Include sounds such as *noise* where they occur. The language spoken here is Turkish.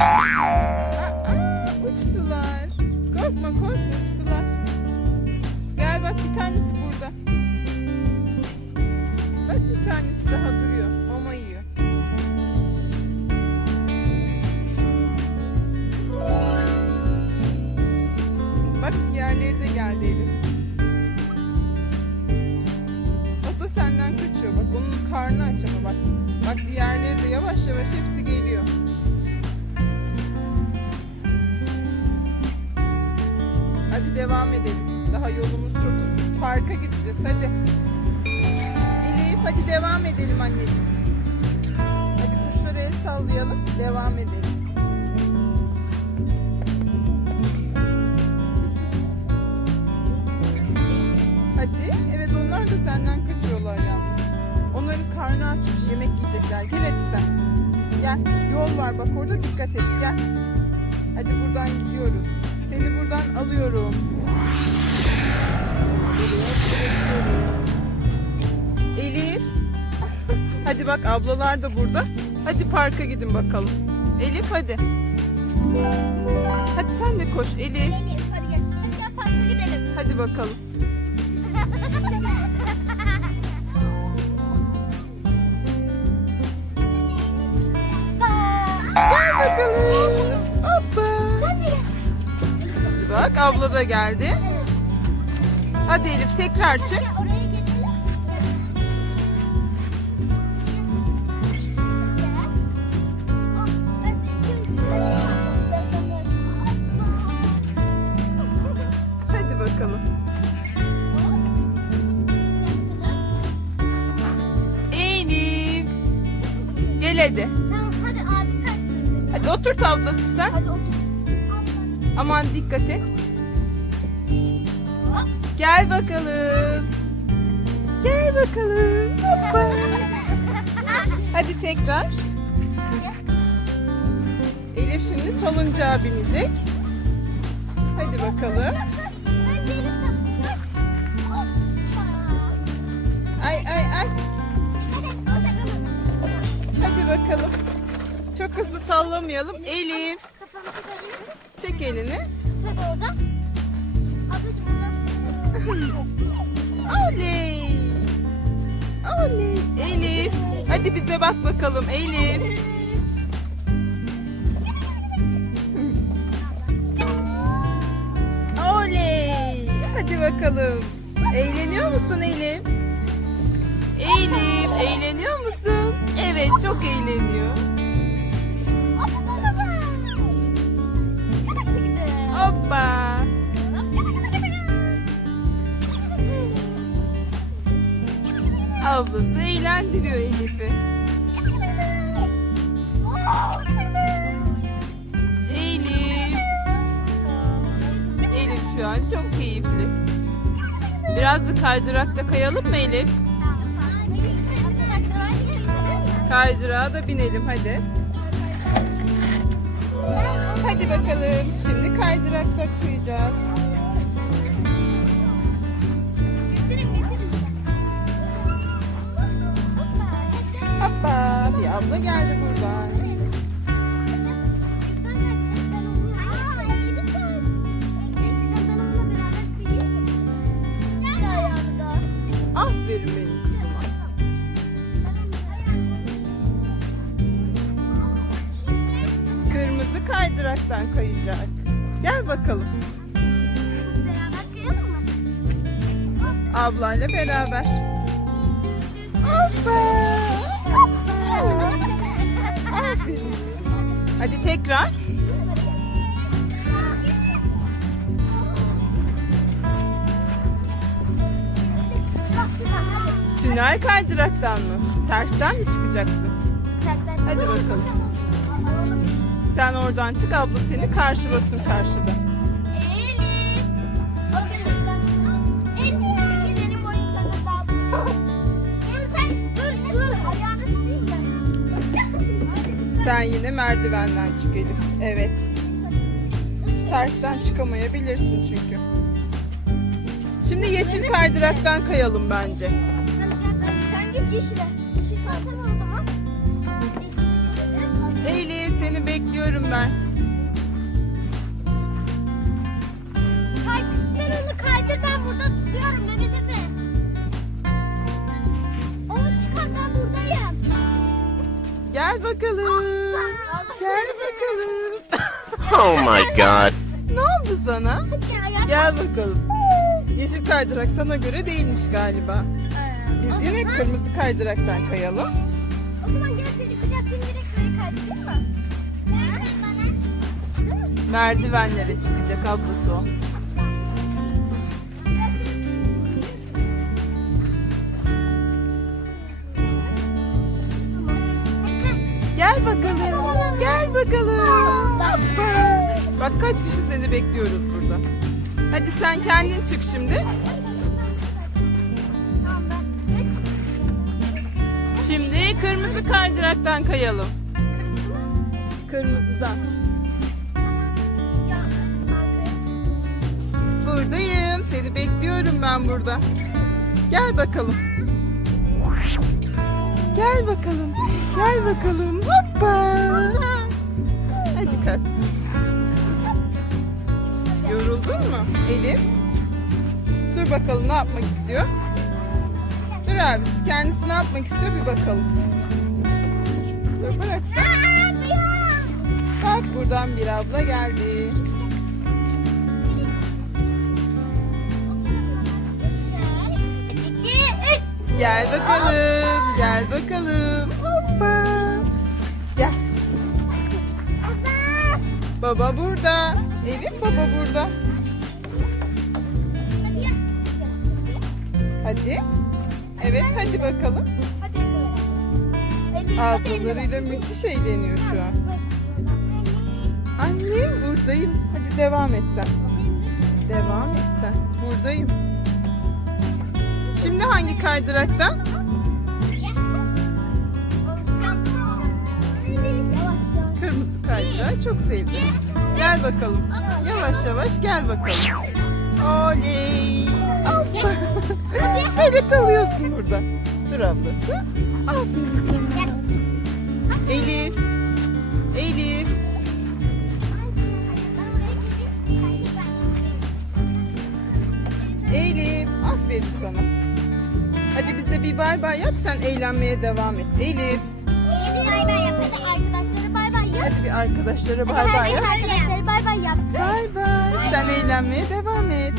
Aa, uçtular. Korkma korkma uçtular. Gel bak bir tanesi burada. Bak bir tanesi daha duruyor. Mama yiyor. Bak diğerleri de geldi Elif. Hadi devam edelim. Daha yolumuz çok uzun. Parka gideceğiz. Hadi. Elif hadi devam edelim anneciğim. Hadi kuşlara el sallayalım. Devam edelim. Hadi. Evet onlar da senden kaçıyorlar yalnız. Onların karnı açmış. Yemek yiyecekler. Gel hadi sen. Gel. Yol var bak orada dikkat et. Gel. Hadi buradan gidiyoruz. Alıyorum. Elif. Hadi bak ablalar da burada. Hadi parka gidin bakalım. Elif hadi. Hadi sen de koş Elif. Elif hadi gel. Hadi parka gidelim. Hadi bakalım. *laughs* Gel bakalım. Bak abla da geldi. Hadi Elif tekrar çık. Gel oraya gidelim. Hadi bakalım. Elif. Gel hadi. Tamam hadi abi kaçsın. Hadi otur tablası sen. Hadi otur. Aman dikkat et. Hop. Gel bakalım. Gel bakalım. Hoppa. *laughs* Hadi tekrar. Elif şimdi salıncağa binecek. Hadi bakalım. Ay ay ay. Hadi bakalım. Çok hızlı sallamayalım. Elif. Çek elini. Sen orada. *laughs* Oley. Oley. Elif. Hadi bize bak bakalım Elif. Oley. Hadi bakalım. Eğleniyor musun Elif? Elif eğleniyor musun? Evet çok eğleniyor. Hoppa. Ablası eğlendiriyor Elif'i. Elif. Elif şu an çok keyifli. Biraz da kaydırakta kayalım mı Elif? Kaydırağa da binelim hadi. Hadi bakalım. Şimdi kaydırakta kayacağız. Hoppa. Bir abla geldi buradan. Aferin benim kayacak. Gel bakalım. Ablayla beraber. Aferin. Hadi tekrar. Tünel kaydıraktan mı? Tersten mi çıkacaksın? Hadi bakalım. Sen oradan çık abla seni karşılasın karşıda. Sen yine merdivenden çık Elif. Evet. Tersten çıkamayabilirsin çünkü. Şimdi yeşil kaydıraktan kayalım bence. Sen git yeşile. Yeşil kalsana bekliyorum ben. Kay sen onu kaydır ben burada tutuyorum Mehmet Efe. Onu çıkar ben buradayım. Gel bakalım. Gel bakalım. *laughs* Oh my god. ne oldu sana? Gel bakalım. Yeşil kaydırak sana göre değilmiş galiba. Ee, Biz yine kırmızı kaydıraktan kayalım. O zaman gel seni kucaklayayım direkt şuraya kaydırayım mı? Merdivenlere çıkacak ablası o. Gel bakalım. Gel bakalım. Bak kaç kişi seni bekliyoruz burada. Hadi sen kendin çık şimdi. Şimdi kırmızı kaydıraktan kayalım. Kırmızıdan. Buradayım. Seni bekliyorum ben burada. Gel bakalım. Gel bakalım. Gel bakalım. Hoppa. Hadi kalk. Yoruldun mu Elif? Dur bakalım ne yapmak istiyor? Dur abisi kendisi ne yapmak istiyor bir bakalım. Dur bırak. Bak buradan bir abla geldi. Gel bakalım. Gel bakalım. Hoppa. Gel. Baba burada. Elif baba burada. Hadi. Evet hadi bakalım. Ablalarıyla müthiş eğleniyor şu an. Annem buradayım. Hadi devam et sen. Devam et sen. Buradayım. Kaydıraktan? Kırmızı kaydırağı çok sevdim. Gel bakalım. Yavaş yavaş gel bakalım. Oley. *laughs* Hoppa. Böyle kalıyorsun burada. Dur ablası. Elif. Elif. Elif. Aferin sana. Hadi bize bir bay bay yap sen eğlenmeye devam et. Elif. Bay bay yap. Hadi arkadaşlara bay bay yap. Hadi bir arkadaşlara bay bay yap. Arkadaşlara bay bay yapsın. Bay bay. Sen eğlenmeye devam et.